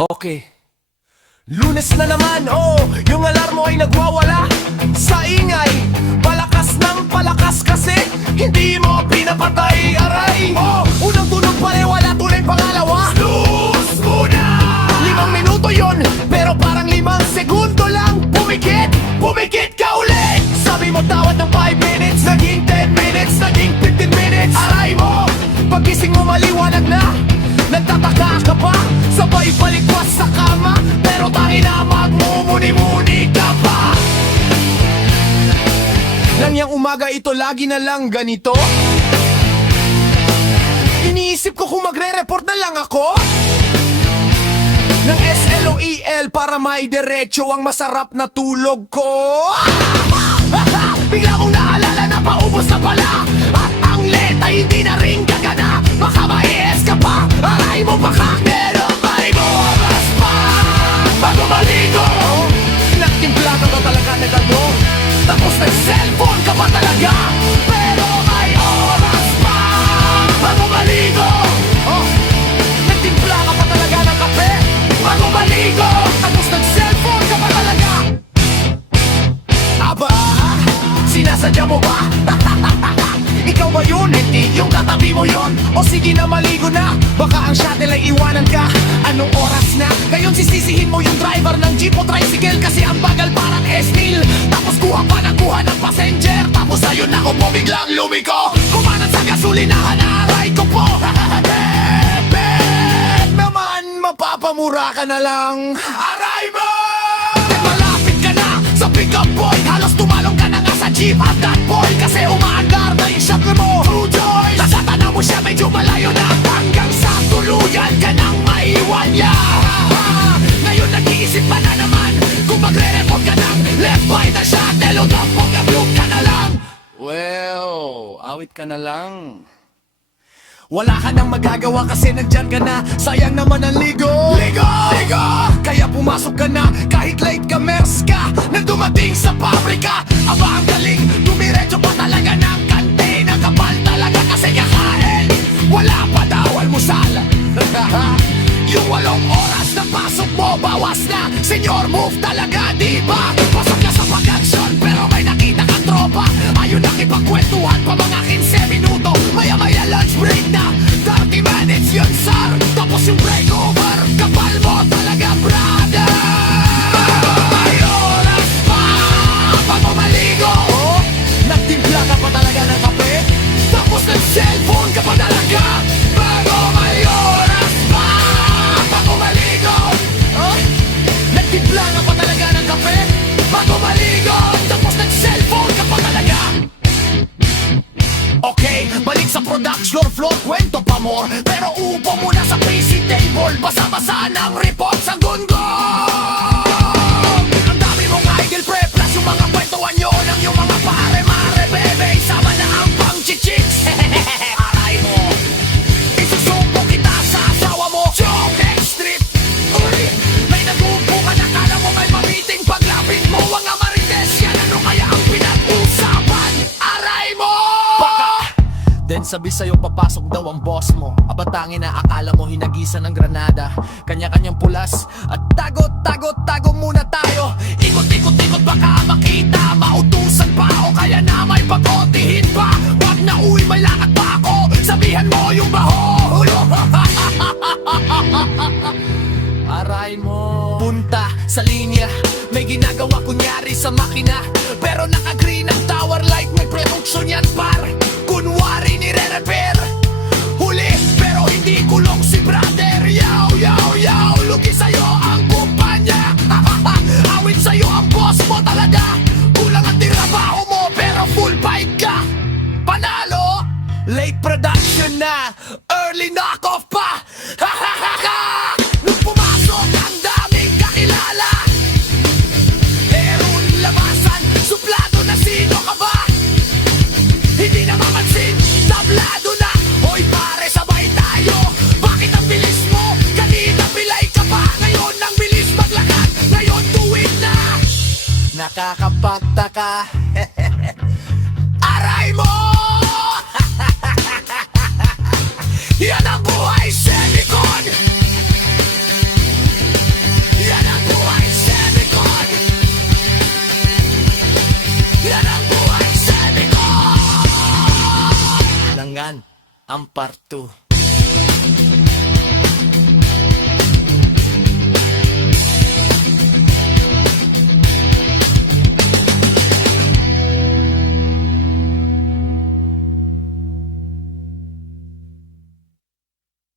Okay. Lunes na naman, yung alarmo ay nagwawala sa ingay. Palakas ng palakas kasi hindi mo pinapatay, aray. Unang tunog pare, wala tuloy pangalawa. Snooze muna! 5 minuto yon, pero parang 5 segundo lang. Pumikit ka ulit. Sabi mo tawad ng 5 minutes, naging 10 minutes, naging 15 minutes. Aray mo, pagising mo maliwanag na. Nagtataka ka pa, sabay balikwas sa kama. Pero tangina magmumuni-muni ka pa. Nang yang umaga ito lagi na lang ganito. Iniisip ko kung magre-report na lang ako ng SLOEL para may diretso ang masarap na tulog ko. Bigla kong naalala na paubos na pala. At ang leta hindi na rin gagana. Baka ma-ES ka pa, aray mo baka. Pero may oras pa bago maligo. Nagtimpla ka ba talaga na gano'n? Tapos nag-cellphone ka ba talaga? Pero may oras pa bago maligo. Nagtimpla ka pa talaga ng kape bago maligo. Tapos nag-cellphone ka ba talaga? Aba, sinasadya mo ba? Ikaw ba yun? Hindi yung katabi mo yun? O sige na maligo na, baka ang shuttle ay iwanan ka. Anong oras na? Ngayon sisisihin mo yung driver ng jeep o tricycle kasi ang bagal parang S-Mill. Tapos kuha pa ng kuha ng passenger. Tapos ayun ako po biglang lumiko. Kumanan sa gasolinahan na aray ko po. Bet naman mapapamura ka na lang. Aray mo! Malapit ka na sa pick-up boy. Halos tumalong ka na nga sa jeep at that boy. Kasi umaandar na yung shuttle mo. True joy! Nasatana mo siya medyo malayo na. Hanggang sa tuluyan ka nang maiwan niya. Ngayon nag-iisip pa na naman kung magre-report ka ng left by the shuttle o dampong gablog ka na lang. Well, awit ka na lang. Wala ka nang magagawa kasi nandyan ka na. Sayang naman ang ligo. Kaya pumasok ka na kahit late ka, mers ka. Nang dumating sa pabrika, aba ang galing. Dumiretso pa talaga ng kantina. Kapal talaga kasi kakain. Wala pa daw almusal. Yung 8 oras na pasok mo, bawas na. Senior move talaga, diba? Pasok ka sa pag-action pero may nakita kang tropa. Ayun nakipagkwentuhan pa mga 15 minuto. Maya-maya lunch break na 30 minutes yun, sir. Tapos yung breakover, kapal mo talaga, brother. May oras pa bago maligo. Nagtimpla ka pa talaga ng kape. Tapos nag-cellphone ka pa talaga. Bago may oras pa bago maligo. Nagtimpla ka pa talaga ng kape. Bago maligo. Tapos nag-cellphone ka pa talaga. Okay, balik sa production floor, kwento pa more. Pero upo muna sa PC table. Basa-basa ng report sa gunggong. Ang dami mong idle pre, plus yung mga kwentuhan nyo ng yung mga pare-mare, bebe. Isama na ang pang-chichicks. Aray mo, isusumpo kita sa asawa mo. Joke Street. Uy, may nagupo ka na, kala mo may mamiting. Paglapit mo, mga marites yan. Ano kaya ang pinag-usapan? Aray mo! Then sabi sa'yo papasok daw ang boss mo. Abatangin na akala mo hinagisan ng granada. Kanya-kanyang pulas at tago muna tayo. Ikot-ikot baka makita. Mautusan pa o kaya na may pagotihin pa. Wag na uy may lakad pa ako. Sabihan mo yung baho. Aray mo. Punta sa linya. May ginagawa kunyari sa makina. Pero naka-green ang tower light. May production yan par. Kunwari nire-repair. Huli pero hindi kulong si brother. Yaw, lugi sa'yo ang kumpanya. Awit sa'yo ang boss mo talaga. Kulang ang trabaho mo pero full bite ka. Panalo. Late production na, early knock-off pa. Nung pumasok ang daming kakilala. Meron labasan, suplado na sino ka ba? Hindi na mapansin, tablado na. Hoy pare, sabay tayo. Bakit ang bilis mo? Kanina pilay ka pa. Ngayon ang bilis maglakad. Ngayon tuwid na. Nakakapagtaka. Aray mo! Yan ang buhay, Silicon. ang part 2.